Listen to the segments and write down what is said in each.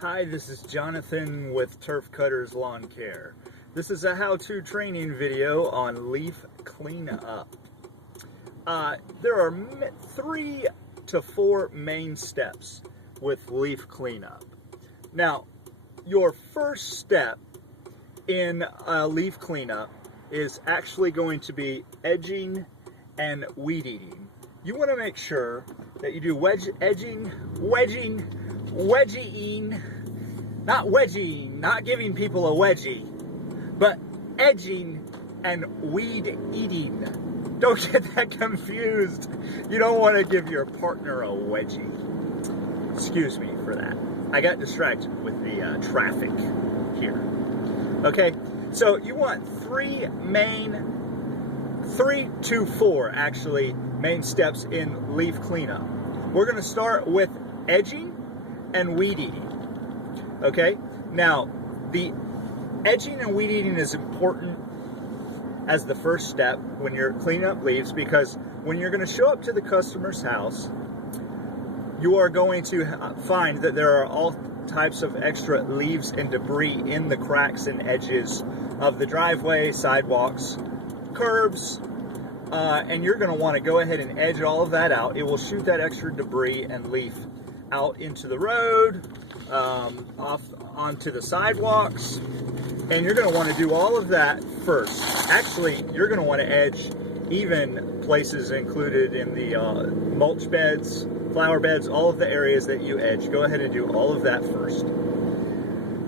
Hi, this is Jonathan with Turf Cutters Lawn Care. This is a how-to training video on leaf cleanup. There are 3 to 4 main steps with leaf cleanup. Now, your first step in leaf cleanup is actually going to be edging and weed eating. You want to make sure that you do wedging, not wedging, not giving people a wedgie, but edging and weed eating. Don't get that confused. You don't want to give your partner a wedgie. Excuse me for that. I got distracted with the traffic here. Okay, so you want 3 to 4 actually main steps in leaf cleanup. We're going to start with edging and weed eating. Okay, now the edging and weed eating is important as the first step when you're cleaning up leaves, because when you're going to show up to the customer's house, you are going to find that there are all types of extra leaves and debris in the cracks and edges of the driveway, sidewalks, curbs, and you're going to want to go ahead and edge all of that out. It will shoot that extra debris and leaf out into the road, off onto the sidewalks, and you're going to want to do all of that first. Actually, you're going to want to edge even places included in the mulch beds, flower beds, all of the areas that you edge. Go ahead and do all of that first.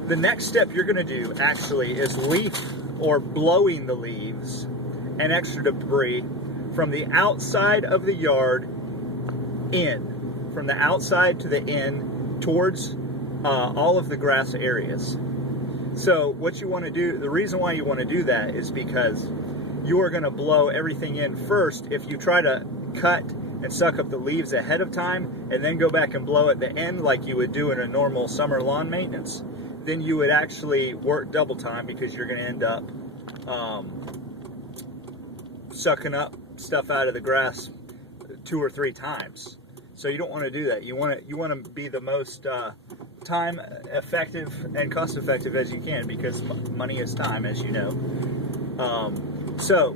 The next step you're going to do actually is leaf or blowing the leaves and extra debris from the outside of the yard in, from the outside to the end towards all of the grass areas. So what you want to do, the reason why you want to do that is because you are going to blow everything in first. If you try to cut and suck up the leaves ahead of time and then go back and blow at the end like you would do in a normal summer lawn maintenance, then you would actually work double time, because you're going to end up sucking up stuff out of the grass 2 or 3 times. So you don't want to do that. You want to be the most time effective and cost effective as you can, because money is time, as you know. So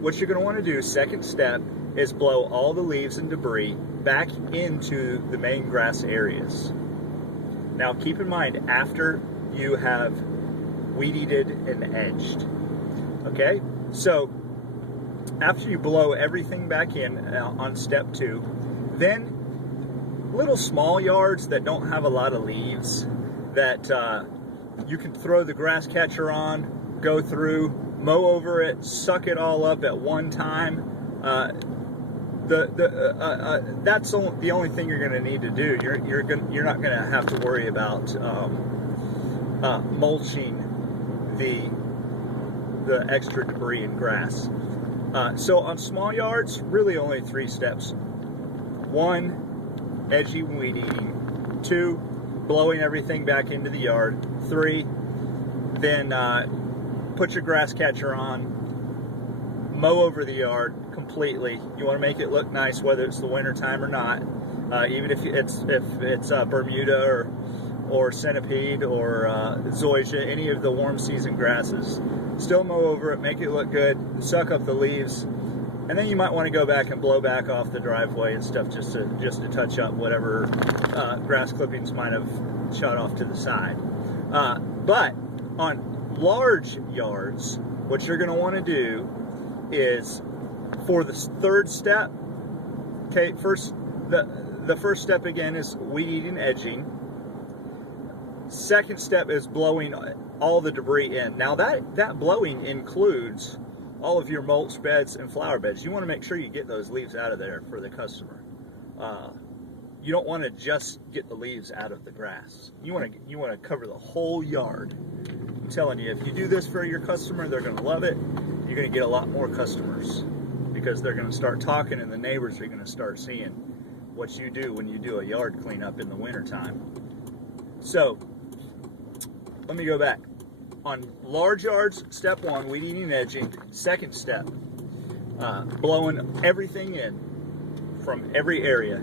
what you're going to want to do, second step, is blow all the leaves and debris back into the main grass areas. Now keep in mind, after you have weed-eated and edged. Okay, so after you blow everything back in on step 2, then little small yards that don't have a lot of leaves, that you can throw the grass catcher on, go through, mow over it, suck it all up at one time. That's the only thing you're going to need to do. You're not going to have to worry about mulching the extra debris and grass. So on small yards, really only 3 steps. 1, edging, weed eating. 2, blowing everything back into the yard. 3, then put your grass catcher on, mow over the yard completely. You want to make it look nice, whether it's the winter time or not. Even if it's Bermuda or centipede or zoysia, any of the warm season grasses, still mow over it, make it look good, suck up the leaves, and then you might want to go back and blow back off the driveway and stuff just to touch up whatever grass clippings might have shot off to the side. But on large yards, what you're going to want to do is, for the third step, okay, the first step again is weed eating, edging. Second step is blowing all the debris in. Now that blowing includes all of your mulch beds and flower beds. You want to make sure you get those leaves out of there for the customer. You don't want to just get the leaves out of the grass. You want to cover the whole yard. I'm telling you, if you do this for your customer, they're going to love it. You're going to get a lot more customers, because they're going to start talking, and the neighbors are going to start seeing what you do when you do a yard cleanup in the wintertime. So let me go back. On large yards, step 1, weed eating and edging. Second step, blowing everything in from every area.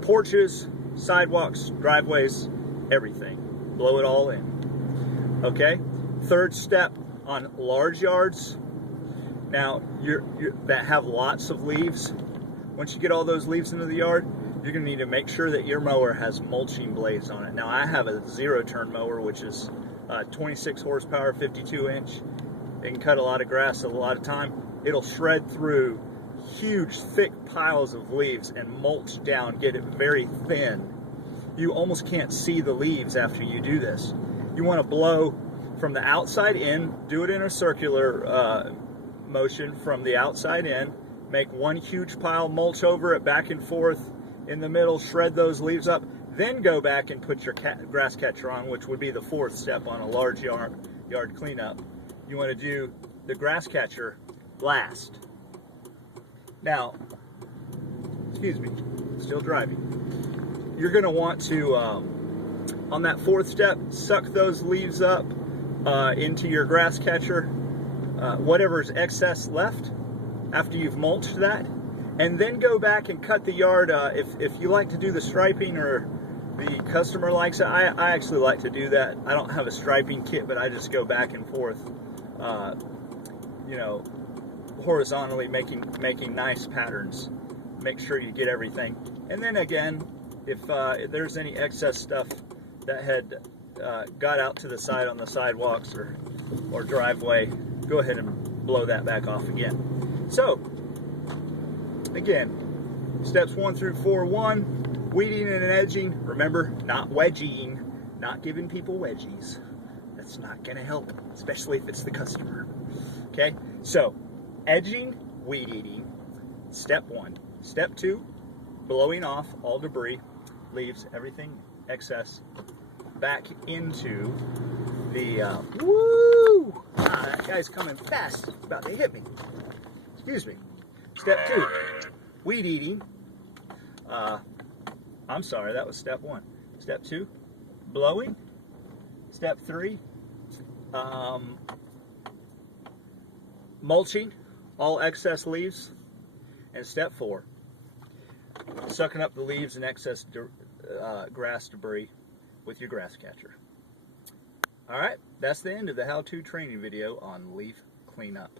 Porches, sidewalks, driveways, everything. Blow it all in. Okay? Third step on large yards. Now, that have lots of leaves. Once you get all those leaves into the yard, you're going to need to make sure that your mower has mulching blades on it. Now, I have a zero-turn mower, which is 26 horsepower, 52-inch. It can cut a lot of grass at a lot of time. It'll shred through huge, thick piles of leaves and mulch down, get it very thin. You almost can't see the leaves after you do this. You want to blow from the outside in, do it in a circular motion from the outside in, make one huge pile, mulch over it, back and forth in the middle, shred those leaves up, then go back and put your grass catcher on, which would be the fourth step on a large yard cleanup. You want to do the grass catcher last. Now, excuse me, still driving. You're going to want to, on that fourth step, suck those leaves up into your grass catcher, whatever's excess left after you've mulched that, and then go back and cut the yard. If you like to do the striping, or the customer likes it, I actually like to do that. I don't have a striping kit, but I just go back and forth, you know, horizontally making nice patterns. Make sure you get everything. And then again, if there's any excess stuff that had got out to the side on the sidewalks or driveway, go ahead and blow that back off again. So, again, steps 1 through 4. 1, weeding and edging. Remember, not wedging, not giving people wedgies. That's not going to help, especially if it's the customer. Okay, so edging, weed eating, step 1. Step 2, blowing off all debris, leaves, everything excess back into the, woo! That guy's coming fast, about to hit me. Excuse me. Step 2, weed eating. I'm sorry, that was step 1. Step 2, blowing. Step 3, mulching all excess leaves. And step 4, sucking up the leaves and excess grass debris with your grass catcher. Alright, that's the end of the how-to training video on leaf cleanup.